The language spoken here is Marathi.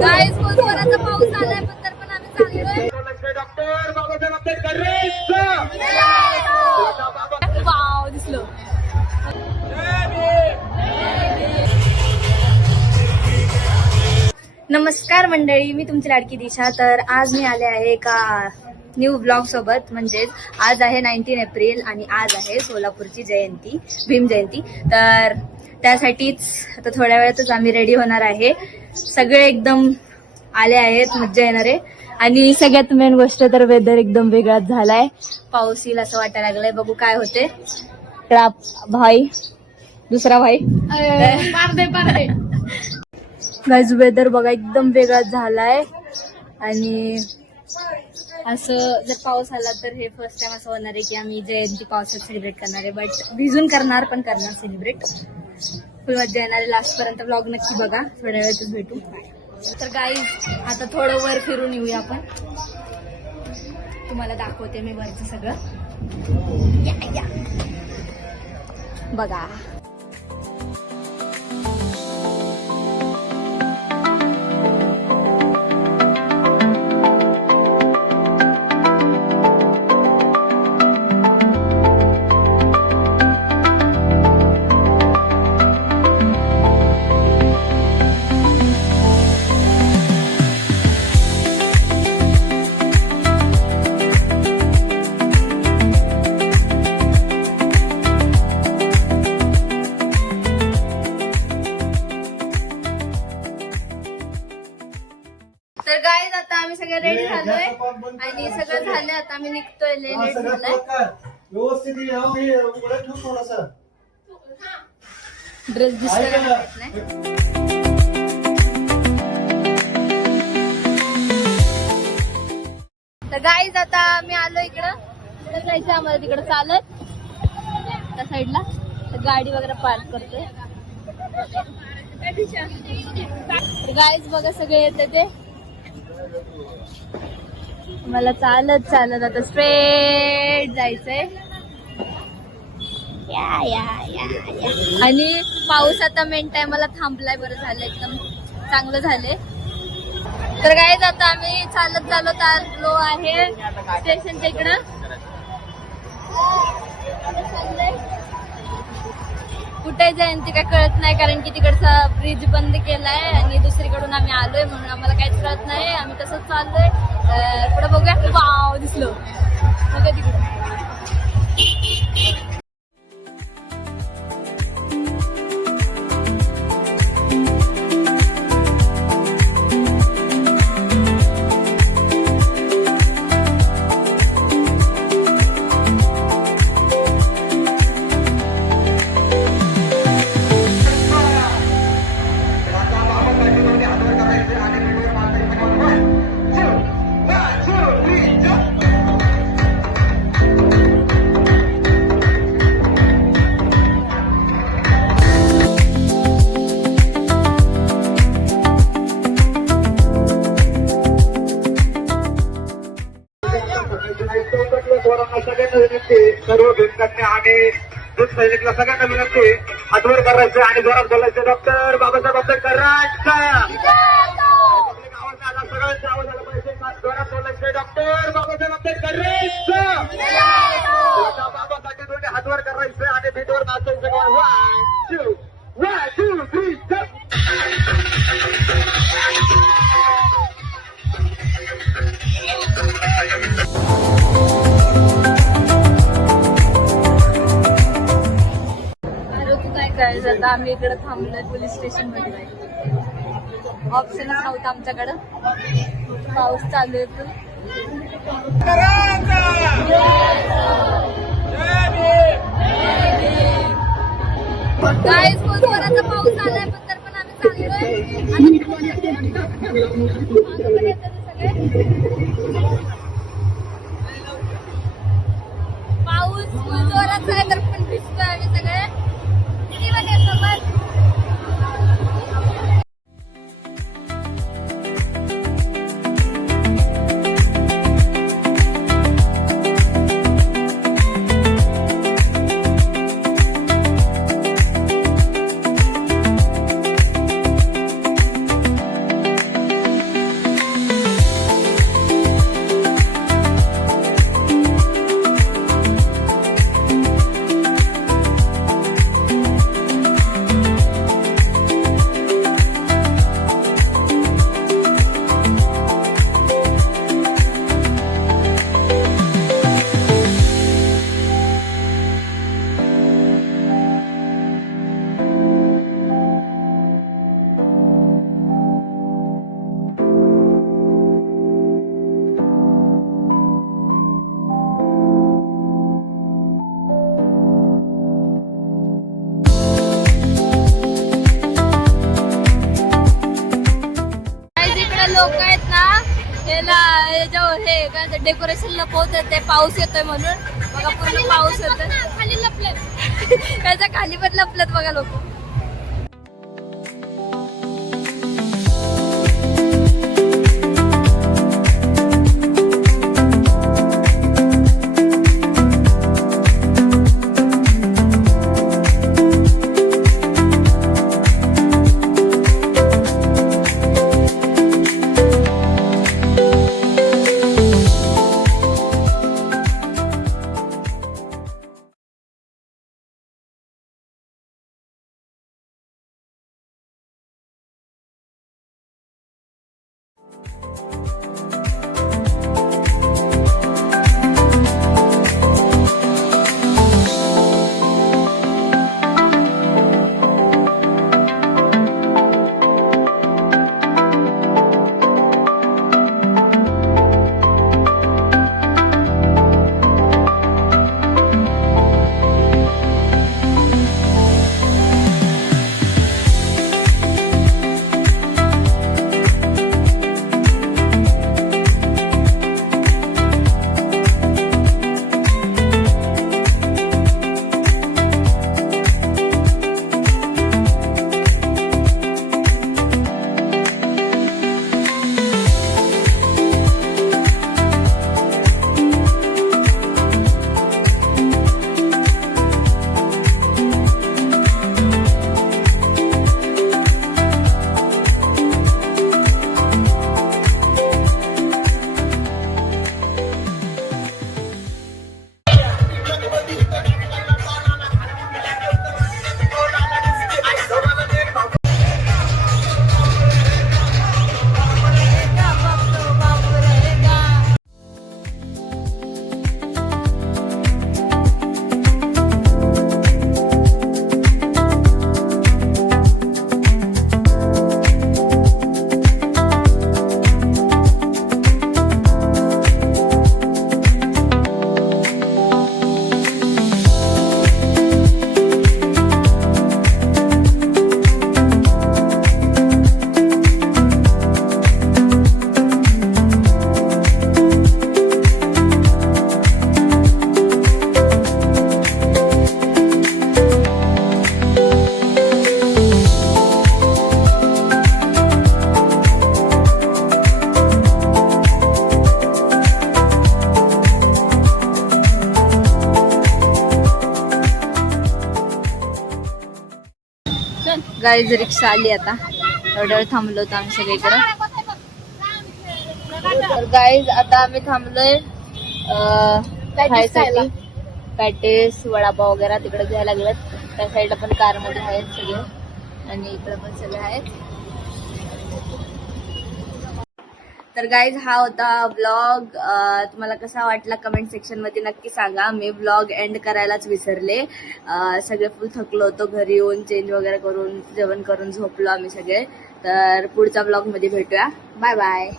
गाईस कोसवराचा पाऊस आलाय पण आम्ही चाललोय. डॉक्टर बाबासाहेब आंबेडकर वाव दिसलो. नमस्कार मंडळी, मी तुमची लाडकी दिशा. तर आज मी आले आहे एका न्यू ब्लॉग सोबत. म्हणजेच आज आहे 19 एप्रिल आणि आज आहे सोलापूरची जयंती, भीम जयंती. तर त्यासाठीच आता थोड्या वेळातच आम्ही रेडी होणार आहे. सगळे एकदम आले आहेत, मज्जा येणार आहे. आणि सगळ्यात मेन गोष्ट तर वेदर एकदम वेगळाच झालाय. पाऊस येईल असं वाटायला लागलंय, बघू काय होते. तर भाई, दुसरा भाई गाईज वेदर बघा एकदम वेगळाच झालाय. आणि असं जर पाऊस आला तर हे फर्स्ट टाइम असं होणार आहे की आम्ही जयंती पावसात सेलिब्रेट करणार आहे. बट भिजून करणार, पण करणार सेलिब्रेट. फुल मज्जा येणार आहे. लास्ट पर्यंत ब्लॉग नक्की बघा. थोड्या वेळातच भेटू. तर गाईज आता थोडं वर फिरून येऊया आपण. तुम्हाला दाखवते मी वरचं सगळं. या बघा. तर गाईज आता आम्ही सगळे रेडी झालोय आणि सगळं झालंय. आता आम्ही निघतोय. लेट झालाय. ड्रेस दिसतोय नाही. तर गाईज आता मी आलो इकडं. तर जायचं आम्हाला तिकडं चालत त्या साईडला. तर गाडी वगैरे पार्क करतोय. गाईज बघा सगळे येते ते. मला चालत चालत आता स्ट्रेट जायचंय. या या या या. आणि पाऊस आता मेन टायमाला थांबलाय. बरं झालं, एकदम चांगलं झालंय. तर गाईज आता आम्ही चालत चाललो आहे स्टेशनच्या इकडं. कुठे जयंती काय कळत नाही, कारण की तिकडचा ब्रिज बंद केलाय आणि दुसरीकडून आम्ही आलोय, म्हणून आम्हाला काहीच कळत नाही. आम्ही तसंच चाललोय. पुढे बघूया. वाव दिसलो बघा तिकडे. सर्व भेटकरणे आणि दूध सैनिकला सगळ्यांना विनंती हातवर करायचं आणि जोरात बोलायचं. डॉक्टर बाबासाहेब आंबेडकर सगळ्यांचा आवाज आला पाहिजे. जोरात बोलायचं. डॉक्टर बाबासाहेब आंबेडकर बाबासाठी दोन्ही हातवर करायचं आणि भेटवर नाचायचं. 1 2 3 आता आम्ही इकडे थांबलोय पोलीस स्टेशन मध्ये. ऑप्शनच नव्हतं आमच्याकडं. पाऊस चालू येतो. गाईस कोसवराचा पाऊस आलाय पण आम्ही चाललोय. पाऊस जोराचा आहे तर पण भिजतोय आम्ही सगळे. हे लोक आहेत ना हे काय डेकोरेशन लपवतात ते पाऊस येतोय म्हणून बघा पूर्ण पाऊस येतोय खाली लपलेत त्याच्या खाली पण लपलेत बघा लोक. गाईज रिक्षा आली आता एवढ्या वेळ थांबलो होतो आम्ही सगळीकडे. तर गाईज आता आम्ही थांबलोय खायसाठी पॅटेस वडापाव वगैरे तिकडे घ्यायला लागलेत. त्या साईडला पण कार मध्ये आहेत सगळे आणि इकडे पण सगळे आहेत. तर गाईज हा होता व्लॉग. तुम्हाला कसा वाटला कमेंट सेक्शन मध्ये नक्की सांगा. मी व्लॉग एंड करायलाच विसरले. सगळे फुल थकलो होतो. घरी येऊन चेंज वगैरे करून जेवण करून झोपलो आम्ही सगळे. तर पुढच्या व्लॉग मध्ये भेटूया. Bye bye.